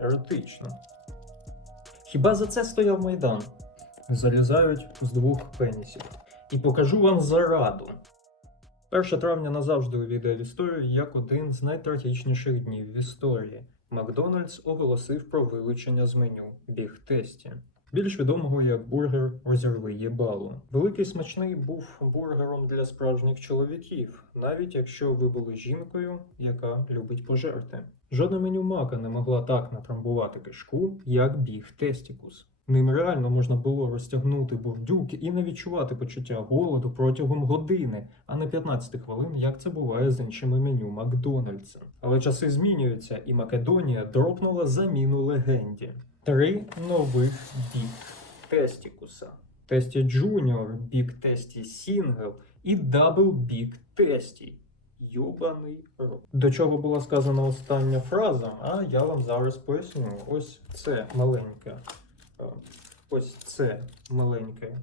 Еротично. Хіба за це стояв Майдан? Залізають з двох пенісів. І покажу вам зараду. 1 травня назавжди увійде в історію як один з найтрагічніших днів в історії. Макдональдс оголосив про вилучення з меню біг тесті. Більш відомого як бургер розірви їбалу. Великий смачний був бургером для справжніх чоловіків, навіть якщо ви були жінкою, яка любить пожерти. Жодне меню мака не могла так натрамбувати кишку, як біг тестікус. Ним реально можна було розтягнути бурдюк і не відчувати почуття голоду протягом години, а не 15 хвилин, як це буває з іншими меню Макдональдса. Але часи змінюються, і Македонія дропнула заміну легенді. Три нових біг тестікуса: Тесті Джуніор, Біг Тесті Сінгл і Дабл Біг Тесті. Йобаний рот. До чого була сказана остання фраза, а я вам зараз поясню. Ось це маленьке. е, Ось це маленьке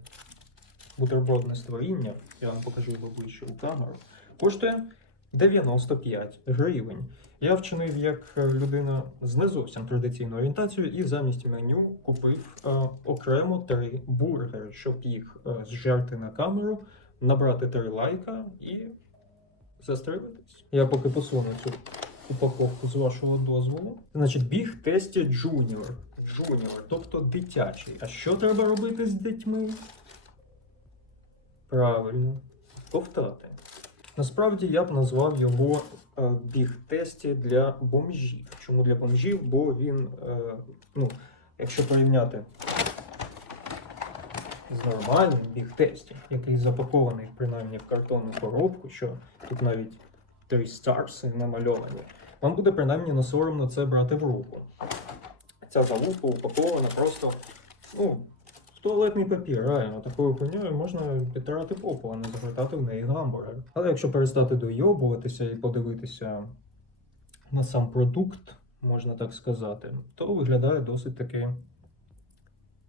бутербродне створіння, я вам покажу його ближче у камеру, коштує 95 гривень. Я вчинив як е, людина з не зовсім традиційною орієнтацією і замість меню купив е, окремо три бургери, щоб їх е, зжерти на камеру, набрати три лайка і застрелитись. Я поки посуну цю упаковку з вашого дозволу. Значить, біг тесті Junior. Junior, тобто дитячий. А що треба робити з дітьми? Правильно, ковтати. Насправді я б назвав його е, біг тесті для бомжів. Чому для бомжів? Бо він, е, ну, якщо порівняти з нормальним біг тесті, який запакований принаймні в картонну коробку, що тут навіть три старси намальовані, вам буде принаймні не соромно це брати в руку. Ця залупа упакована просто, ну, в туалетний папір, реально, такою хуйньою можна підтирати попу, а не загортати в неї гамбургер. Але якщо перестати дойобуватися і подивитися на сам продукт, можна так сказати, то виглядає досить таки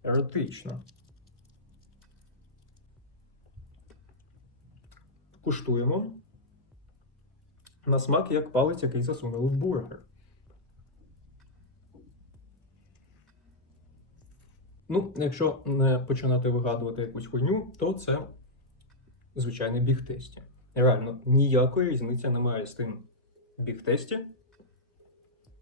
еротично. Куштуємо. На смак як палець, який засунули в бургер. Ну, якщо не починати вигадувати якусь хуйню, то це звичайний біг тесті. Реально, ніякої різниці немає з тим біг тесті,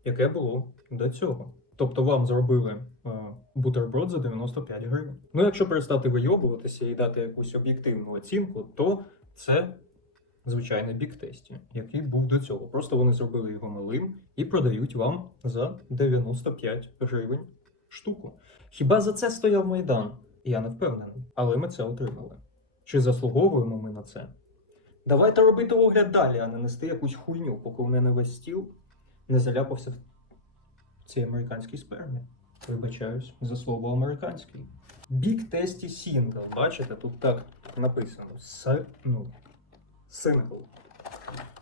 яке було до цього. Тобто вам зробили е, бутерброд за 95 гривень. Ну, якщо перестати вийобуватися і дати якусь об'єктивну оцінку, то це звичайний біг тесті, який був до цього. Просто вони зробили його малим і продають вам за 95 гривень штуку. Хіба за це стояв Майдан? Я не впевнений, але ми це отримали. Чи заслуговуємо ми на це? Давайте робити огляд далі, а не нести якусь хуйню, поки в мене весь стіл не заляпався в цій американській спермі. Вибачаюсь за слово американський. Big Tasty Single. Бачите, тут так написано. С... Ну.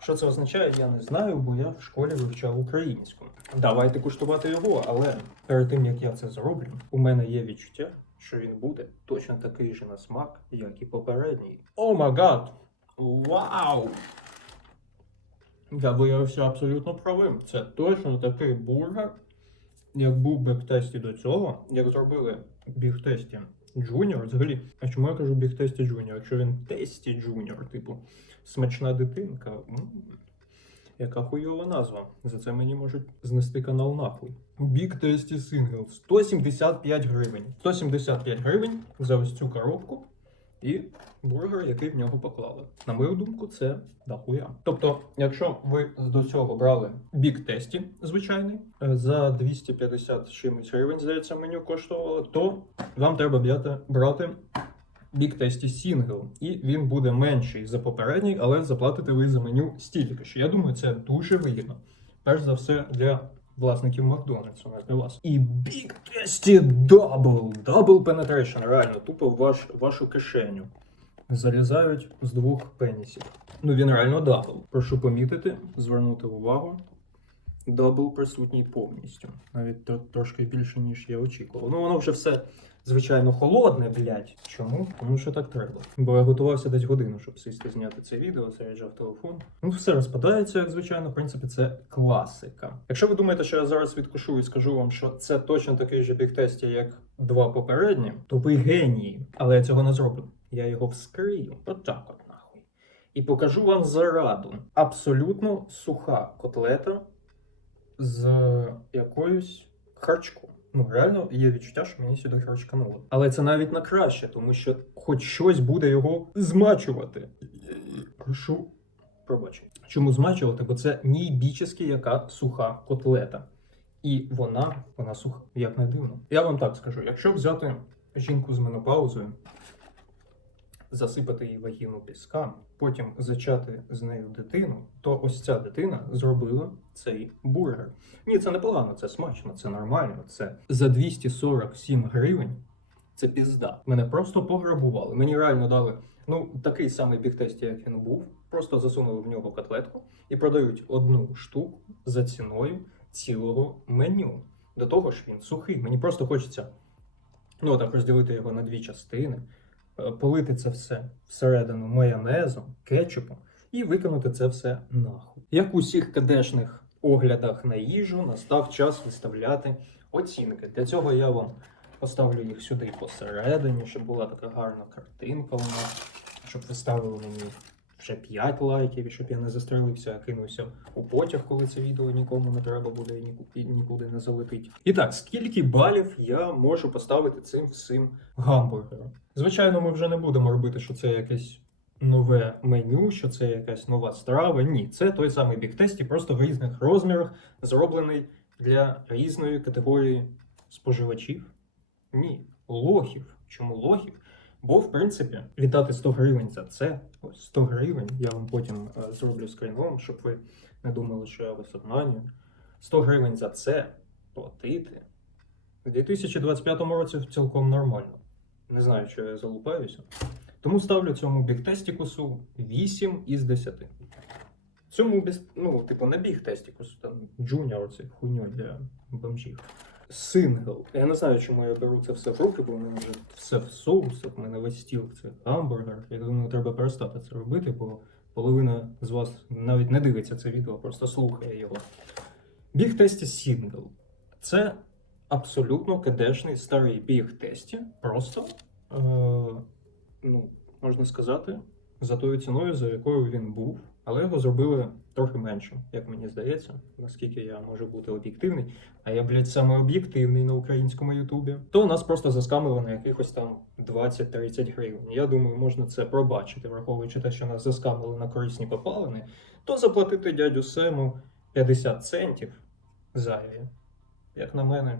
Що це означає, я не знаю, бо я в школі вивчав українську. Давайте куштувати його, але перед тим як я це зроблю, у мене є відчуття, що він буде точно такий же на смак, як і попередній. О май гад! Вау! Я виявився абсолютно правим. Це точно такий бургер, як був би в тесті до цього, як зробили біг тесті Junior. Взагалі, а чому я кажу біг тесті Junior? Якщо він тесті Junior, типу смачна дитинка. Яка хуйова назва. За це мені можуть знести канал нахуй. Big Tasty Single 175 гривень. 175 гривень за ось цю коробку і бургер, який в нього поклали. На мою думку, це дохуя. Тобто, якщо ви до цього брали Big Tasty звичайний е, за 250 чимось гривень, здається, меню коштувало, то вам треба брати, брати Big Tasty Single, і він буде менший за попередній, але заплатите ви за меню стільки ж. Я думаю, це дуже вигідно. Перш за все для власників Макдональдсу, не для вас. І Big Tasty Double. Double Penetration, реально, тупо в ваш, вашу кишеню. Залізають з двох пенісів. Ну він реально дабл. Прошу помітити, звернути увагу. Дабл присутній повністю. Навіть тр- трошки більше, ніж я очікував. Ну воно вже все, звичайно, холодне, блядь. Чому? Тому що так треба. Бо я готувався десь годину, щоб сісти зняти це відео, заряджав телефон. Ну, все розпадається, як звичайно. В принципі, це класика. Якщо ви думаєте, що я зараз відкушу і скажу вам, що це точно такий же бігтесті, як два попередні, то ви генії. Але я цього не зроблю. Я його вскрию. Отак от нахуй. І покажу вам зараду. Абсолютно суха котлета з якоюсь харчком. Ну, реально є відчуття, що мені сюди харчкануло. Але це навіть на краще, тому що хоч щось буде його змачувати. Прошу пробачення. Чому змачувати? Бо це нійбічески яка суха котлета. І вона, вона суха, як не дивно. Я вам так скажу: якщо взяти жінку з менопаузою, засипати її вагіну пісками, потім зачати з нею дитину, то ось ця дитина зробила цей бургер. Ні, це не погано, це смачно, це нормально. Це за 247 гривень. Це пізда. Мене просто пограбували. Мені реально дали ну такий самий бігтест, як він був. Просто засунули в нього котлетку і продають одну штуку за ціною цілого меню. До того ж, він сухий. Мені просто хочеться ну так розділити його на дві частини, полити це все всередину майонезом, кетчупом і викинути це все нахуй. Як у всіх кадешних оглядах на їжу, настав час виставляти оцінки. Для цього я вам поставлю їх сюди посередині, щоб була така гарна картинка у нас, щоб ви ставили мені вже 5 лайків, щоб я не застрелився, а кинувся у потяг, коли це відео нікому не треба буде і нікуди не залетить. І так, скільки балів я можу поставити цим всім гамбургерам? Звичайно, ми вже не будемо робити, що це якесь нове меню, що це якась нова страва. Ні, це той самий бігтесті, просто в різних розмірах, зроблений для різної категорії споживачів. Ні, лохів. Чому лохів? Бо, в принципі, віддати 100 гривень за це, ось 100 гривень, я вам потім е, зроблю скріном, щоб ви не думали, що я вас обманюю. 100 гривень за це платити в 2025 році цілком нормально. Не знаю, що я залупаюся. Тому ставлю цьому бігтестікусу 8 із 10. Цьому ну, типу, не бігтестікусу, там джуніор це хуйньо для бомжів. Сингл. Я не знаю, чому я беру це все в руки, бо в мене вже все в соусах, в мене весь стіл це гамбургер. Я думаю, треба перестати це робити, бо половина з вас навіть не дивиться це відео, просто слухає його. Біг тесті сингл. Це абсолютно кадешний старий біг тесті. Просто, е, ну, можна сказати, за тою ціною, за якою він був. Але його зробили трохи менше, як мені здається, наскільки я можу бути об'єктивний. А я, блядь, саме об'єктивний на українському Ютубі. То нас просто заскамили на якихось там 20-30 гривень. Я думаю, можна це пробачити, враховуючи те, що нас заскамили на корисні попалини, то заплатити дядю Сему 50 центів зайві. Як на мене,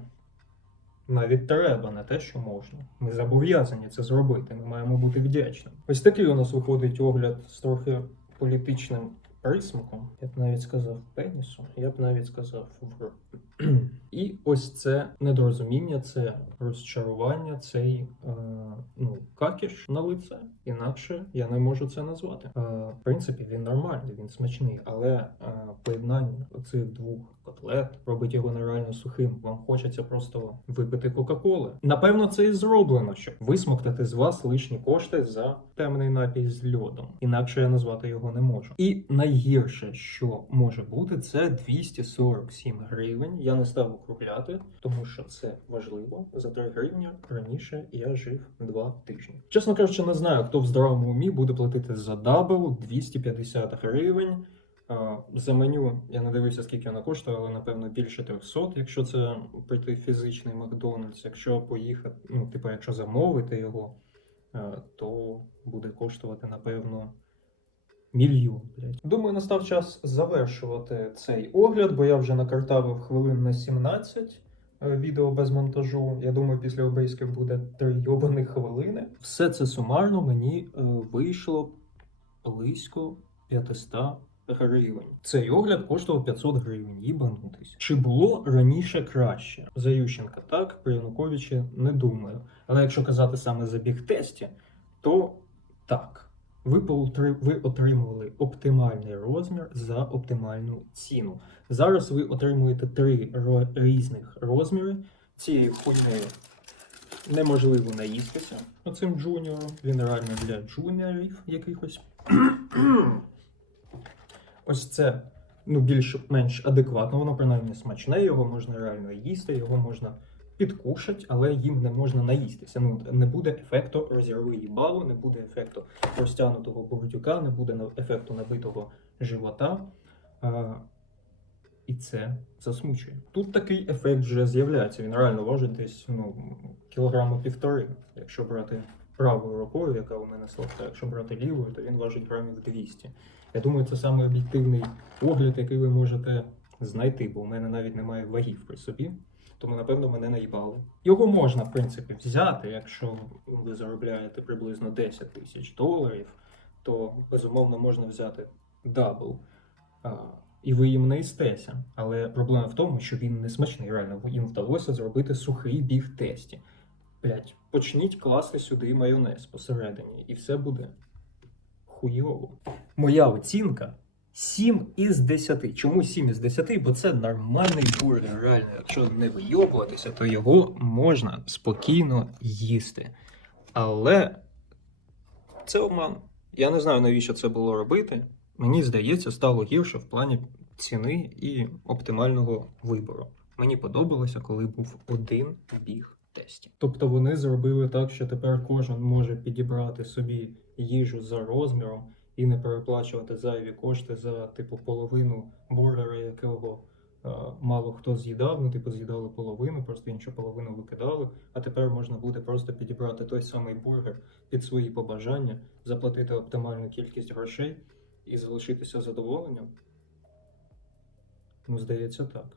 навіть треба, не те, що можна. Ми зобов'язані це зробити. Ми маємо бути вдячними. Ось такий у нас виходить огляд з трохи політичним присмаком. Я б навіть сказав пенісу, я б навіть сказав в. І ось це недорозуміння, це розчарування, цей е, ну, какіш на лице. Інакше я не можу це назвати. Е, в принципі, він нормальний, він смачний, але е, поєднання оцих двох котлет робить його нереально сухим. Вам хочеться просто випити Кока-Коли. Напевно, це і зроблено, щоб висмоктати з вас лишні кошти за темний напій з льодом. Інакше я назвати його не можу. І найгірше, що може бути, це 247 гривень. Я не став округляти, тому що це важливо. За 3 гривні раніше я жив 2 тижні. Чесно кажучи, не знаю, хто в здоровому умі буде платити за дабл 250 гривень. За меню я не дивився, скільки воно коштує, але напевно більше 300, якщо це прийти фізичний Макдональдс. Якщо поїхати, ну, типу, якщо замовити його, е, то буде коштувати, напевно, мільйон. Блядь. Думаю, настав час завершувати цей огляд, бо я вже накартавив хвилин на 17 е, відео без монтажу. Я думаю, після обрізків буде 3 йобаних хвилини. Все це сумарно мені е, вийшло близько 500 гривень. Цей огляд коштував 500 гривень, їбанутись. Чи було раніше краще? За Ющенка так, при Януковичі не думаю. Але якщо казати саме за бігтесті, то так. ви, ви отримували оптимальний розмір за оптимальну ціну. Зараз ви отримуєте три різних розміри. Цією хуйнею неможливо наїстися оцим джуніором. Він реально для джуніорів якихось. Ось це ну, більш-менш адекватно, воно принаймні смачне, його можна реально їсти, його можна підкушати, але їм не можна наїстися. Ну, не буде ефекту розірви їбалу, не буде ефекту розтягнутого бурдюка, не буде ефекту набитого живота. А, і це засмучує. Тут такий ефект вже з'являється. Він реально важить десь ну, кілограма півтори, якщо брати правою рукою, яка у мене слабка, якщо брати лівою, то він важить грамів 200. Я думаю, це саме об'єктивний огляд, який ви можете знайти, бо у мене навіть немає вагів при собі. Тому, напевно, мене наїбали. Його можна, в принципі, взяти, якщо ви заробляєте приблизно 10 тисяч доларів, то безумовно можна взяти дабл. І ви їм не їстеся. Але проблема в тому, що він не смачний. Реально, їм вдалося зробити сухий біг тесті. Блять, почніть класти сюди майонез посередині, і все буде хуйово. Моя оцінка 7 із 10. Чому 7 із 10? Бо це нормальний бургер, реально. Якщо не вийобуватися, то його можна спокійно їсти. Але це обман. Я не знаю, навіщо це було робити. Мені здається, стало гірше в плані ціни і оптимального вибору. Мені подобалося, коли був один біг тесті. Тобто вони зробили так, що тепер кожен може підібрати собі їжу за розміром і не переплачувати зайві кошти за типу половину бургера, якого е, мало хто з'їдав. Ну, типу, з'їдали половину, просто іншу половину викидали. А тепер можна буде просто підібрати той самий бургер під свої побажання, заплатити оптимальну кількість грошей і залишитися задоволенням. Ну, здається, так.